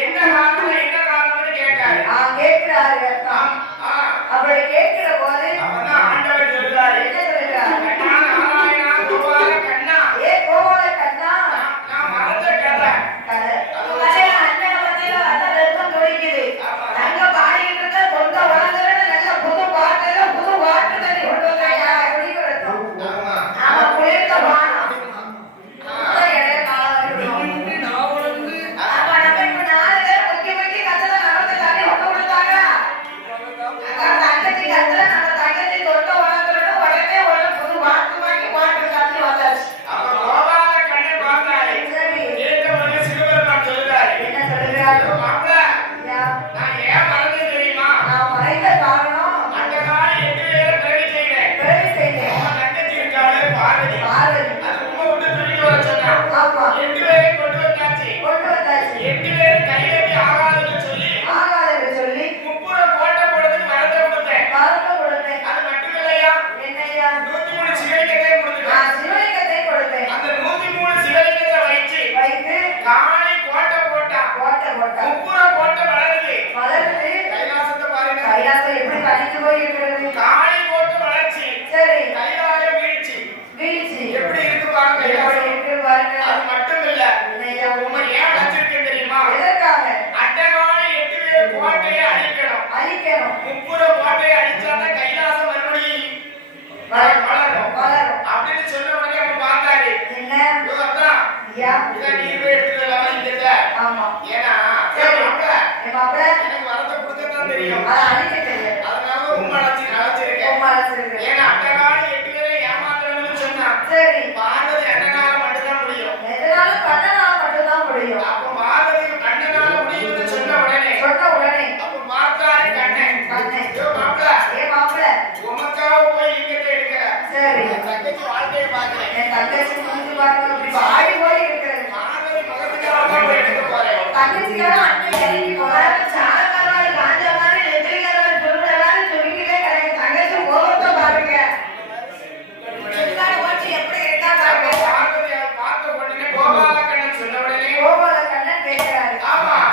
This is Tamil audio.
என்ன காரணம் என்ன காரணம்னு கேட்கிறாரு ஆ, அப்படி கேட்கிற முப்புற பாட்டை அடிச்சாதான் கைலாசம் மறுபடியும் வளரும் வளரும். அப்படின்னு சொன்ன உடனே அவர் பார்த்தாரு. என்ன? ஐயா இதை நீ போய் எடுத்துக்கலாமா இல்ல ஆமா. ஏன்னா எனக்கு வரத்தை கொடுத்ததான் தெரியும். Ah,